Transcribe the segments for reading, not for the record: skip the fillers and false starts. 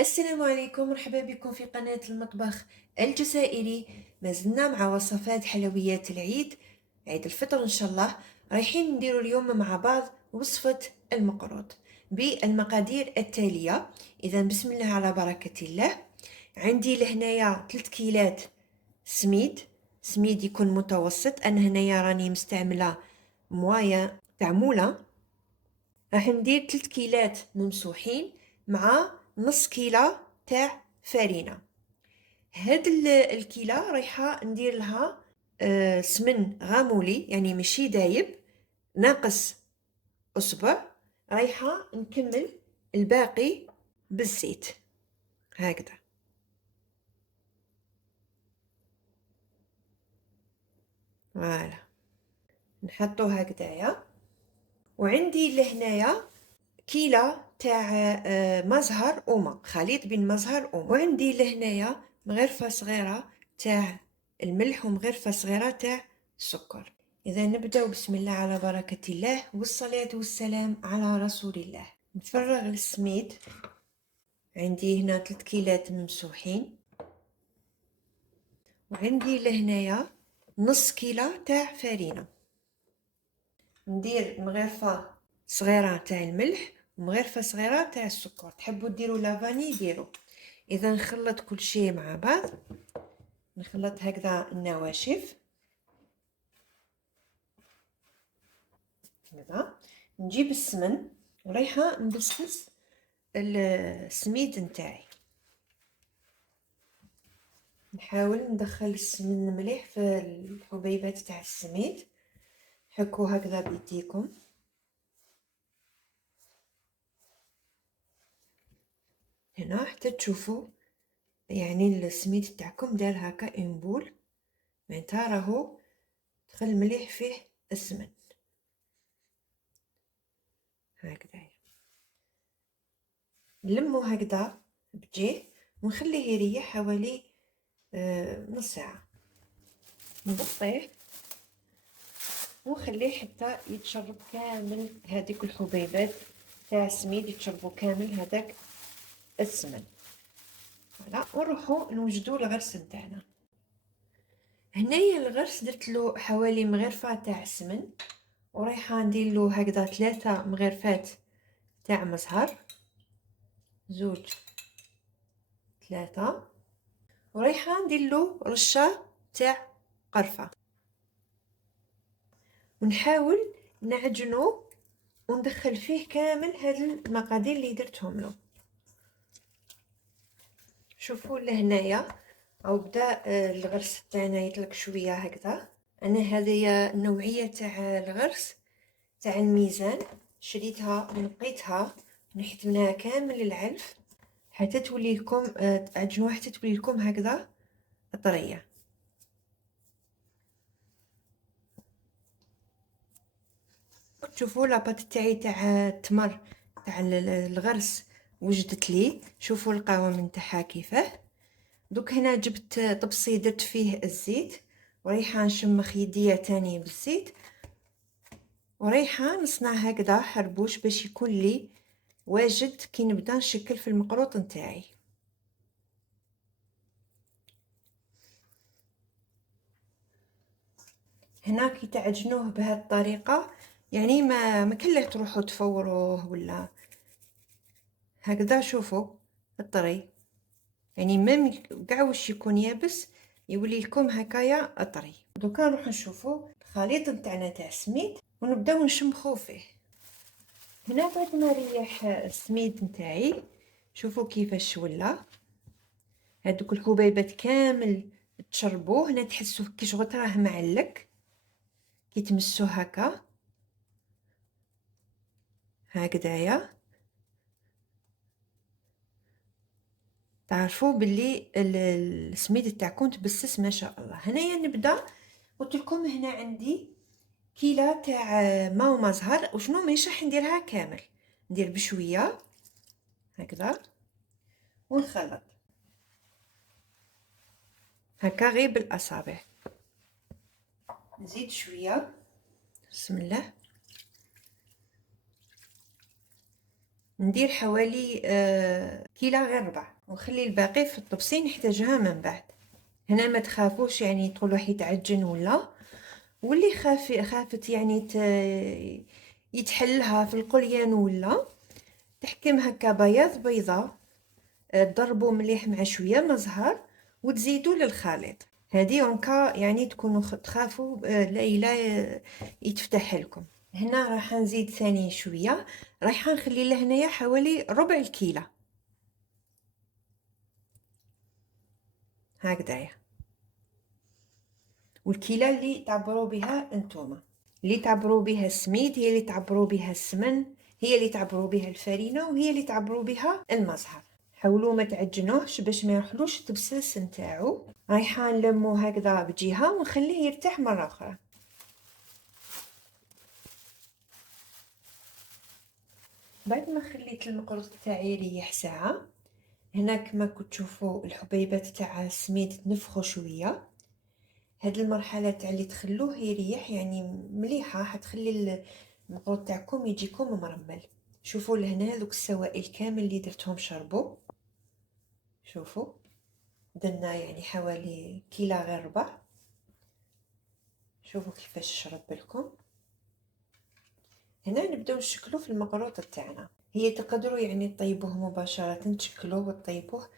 السلام عليكم، مرحبا بكم في قناة المطبخ الجزائري. ما زلنا مع وصفات حلويات العيد، عيد الفطر إن شاء الله. رايحين نديروا اليوم مع بعض وصفة المقروط بالمقادير التالية. إذا بسم الله على بركة الله. عندي لهنايا 3 كيلات سميد يكون متوسط. أنا هنايا راني مستعملة موايا تاع مولا. راح ندير 3 كيلات ممسوحين مع نص كيلة تاع فرينة. هاد الكيلة رايحة ندير لها سمن غامولي، يعني ماشي دايب، ناقص أصبع. رايحة نكمل الباقي بالزيت هكذا. فوالا نحطو هكذايا. وعندي لهنايا كيلة تاع مزهر أوما، خليط بين مزهر أوما. وعندي لهنايا مغرفة صغيرة تاع الملح ومغرفة صغيرة تاع السكر. إذا نبداو بسم الله على بركة الله والصلاة والسلام على رسول الله. نفرغ السميد. عندي هنا 3 كيلات ممسوحين، وعندي لهنايا نص كيلة تاع فرينة. ندير مغرفة صغيرة تاع الملح ومغرفة صغيرة تاع السكر، تحبوا ديروا لافاني ديروا. اذا نخلط كل شيء مع بعض، نخلط هكذا النواشف هكذا. نجيب السمن ورايحه نبسبس السميد نتاعي. نحاول ندخل السمن مليح في الحبيبات تاع السميد. حكوا هكذا بيديكم هنا حتى تشوفوا يعني السميد تاعكم دار هكا انبول، معناتها راهو دخل مليح فيه السمن هكذا. نلمو هكذا بجيه ونخليه يريح حوالي نص ساعة. نغطيه ونخليه حتى يتشرب كامل هذيك الحبيبات تاع السميد، يتشربوا كامل هذاك السمن. فوالا ونروحو نوجدو الغرس نتاعنا. هنايا الغرس درتلو حوالي مغرفة تاع السمن، ورايحة نديرلو هكذا 3 مغرفات تاع مزهر، 2 3، ورايحة نديرلو رشة تاع قرفة. ونحاول نعجنو وندخل فيه كامل هاد المقادير اللي درتهم له. شوفوا لهنايا او بدا الغرس تاعنا يطلق شويه هكذا. انا هذه النوعيه تاع الغرس تاع الميزان، شريتها ونقيتها ونحيت منها كامل العلف حتى تولي لكم تعجنوها حتى تولي لكم هكذا طريه. شوفوا لاباط تاعي تاع التمر تاع الغرس وجدت لي. شوفوا القوام نتاعها كيفاه. دوك هنا جبت طبسي درت فيه الزيت، وريحه نشمخ يديا تاني بالزيت، وريحه نصنع هكذا حربوش باش يكون لي واجد كي نبدا نشكل في المقروط نتاعي. هنا كي تعجنوه بهذه الطريقه يعني ما كله تروحوا تفوروه ولا هكذا. شوفوا الطري يعني ميم كاع واش يكون يابس يولي لكم هكايا طري. دوكا نروح نشوفوا الخليط نتاعنا تاع السميد ونبداو نشمخو فيه. هنا بعد ما ريح السميد نتاعي شوفوا كيفاش ولا هذوك الحبيبات كامل تشربوه. هنا تحسوا كي شغل راه معلك كي تمسوه هكا هكذايا، تعرفوا باللي السميد تاعكم تبسس ما شاء الله. هنايا نبدا قلت لكم هنا عندي كيلة تاع ماء ومزهر، وشنو ماشي راح نديرها كامل، ندير بشويه هكذا ونخلط هكا غير بالاصابع. نزيد شويه بسم الله. ندير حوالي كيلة غير ربع، ونخلي الباقي في الطبسي نحتاجها من بعد. هنا ما تخافوش يعني تقولوا يتعجن ولا، واللي خافت يعني يتحلها في القليان ولا تحكم هكا بياض بيضة، تضربوا مليح مع شويه من الزهر وتزيدوا للخليط. هذه اونكا يعني تكونوا تخافوا لا يتفتح لكم. هنا راح نزيد ثاني شويه، راح نخلي له هنايا حوالي ربع الكيلة هكذايا. والكيلة اللي تعبروا بها انتوما، اللي تعبروا بها السميد هي اللي تعبروا بها السمن، هي اللي تعبروا بها الفرينه، وهي اللي تعبروا بها المزهر. حاولوا ما تعجنوهش باش ما يروحلوش التبساس نتاعو. رايحه نلمو هكذا بجهه ونخليه يرتاح مره اخرى. بعد ما خليت المقرص تاعي يريح ساعه، هنا كما كنتوا تشوفوا الحبيبات تاع السميد تنفخوا شويه. هاد المرحله تاع اللي تخلوه يريح يعني مليحه، حتخلي المقروط تاعكم يجيكم مرمل. شوفوا لهنا هذوك السوائل كامل اللي درتهم شربوا. شوفوا درنا يعني حوالي كيلة غير ربع. شوفوا كيفاش شرب لكم. هنا نبداو نشكلو في المقروط تاعنا. هي تقدروا يعني طيبوه مباشره تشكلوه وطيبوه،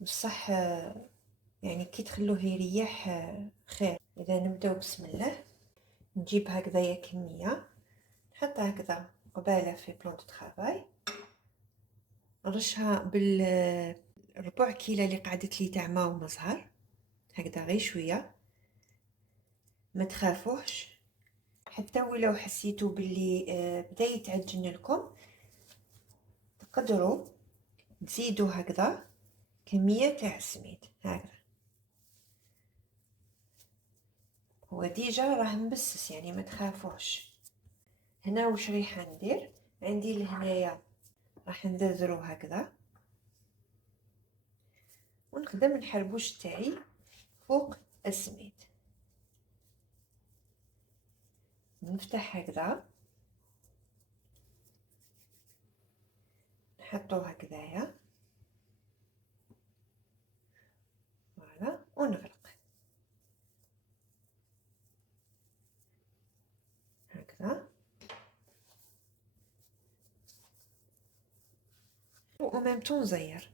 بصح يعني كي تخلوه يريح خير. اذا نبداو بسم الله. نجيب هكذايا كميه، نحطها هكذا قبالة في بلون دو طرافاي، نرشها ربع كيلة اللي قعدت لي تاع ما ومزهر هكذا غير شويه. ما تخافوش حتى ولو حسيتوا باللي بدا يتعجن لكم، تقدروا تزيدوا هكذا كميه تاع السميد هكذا. هو ديجا راه مبسس يعني ما تخافوش. هنا واش رايحه ندير؟ عندي لهنايا راح نزرزرو هكذا، ونخدم الحربوش تاعي فوق السميد. نفتح هكذا، نحطو هكذايا فوالا، ونغلق هكذا. و ميم طون نزير.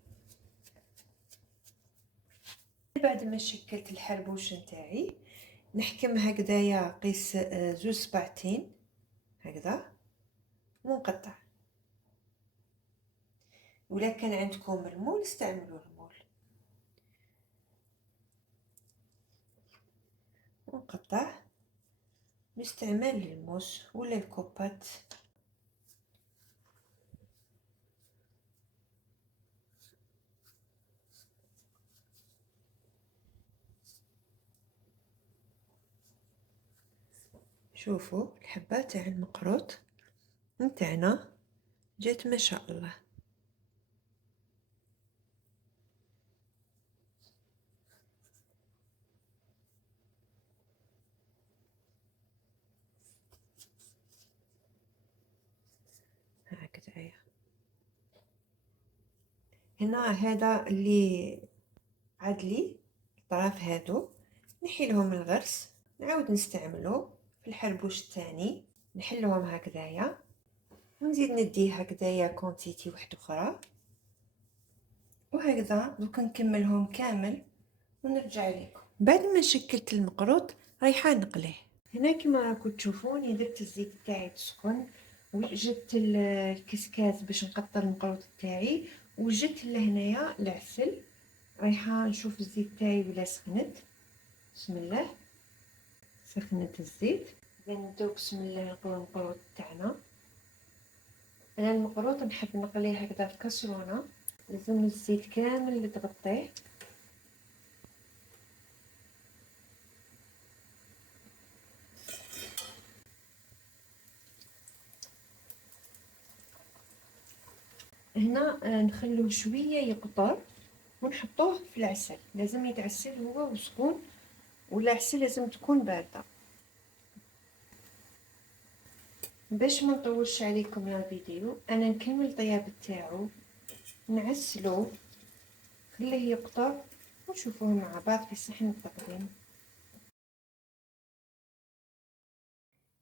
بعد ما شكلت الحربوش نتاعي نحكم هكذايا قيس زوج صباعتين هكذا ونقطع. ولا كان عندكم المول استعملوا المول. ونقطع باستعمال الموس ولا الكوبات. شوفوا الحبة تاع المقروط نتاعنا جات ما شاء الله. هكذايا. هنا هذا اللي عدلي الطراف هادو نحيلهم الغرس، نعاود نستعملو في الحربوش الثاني، نحلهم هكذايا ونزيد نديه هكذايا كونتيتي واحده اخرى. وهكذا دوك نكملهم كامل ونرجع لكم. بعد ما شكلت المقروط رايحه نقليه. هنا كما راكم تشوفون درت الزيت تاعي تسخن، وجدت الكسكاس باش نقطر المقروط تاعي، وجدت لهنايا العسل. رايحه نشوف الزيت تاعي ولا سخنت. بسم الله. سخنت الزيت. اذا نبداو بسم الله نقلو المقروط تاعنا. انا المقروط نحب نقليه هكذا في كاسرونه، لازم الزيت كامل اللي تغطيه. هنا نخلوه شويه يقطر ونحطوه في العسل. لازم يتعسل هو وسخون، والعسل لازم تكون بارده. باش ما نطولش عليكم يا الفيديو، انا نكمل الطياب تاعو، نعسلو، خليه يقطر ونشوفوه مع بعض في صحن التقديم.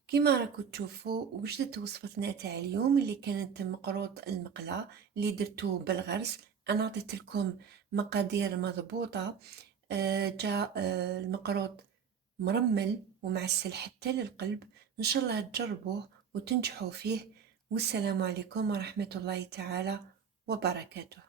كيما راكم تشوفوا وجدت وصفتنا تاع اليوم اللي كانت مقروط المقلة اللي درتو بالغرس. انا عطيت لكم مقادير مضبوطة. جاء المقروط مرمل ومعسل حتى للقلب. ان شاء الله تجربوه وتنجحوا فيه. والسلام عليكم ورحمة الله تعالى وبركاته.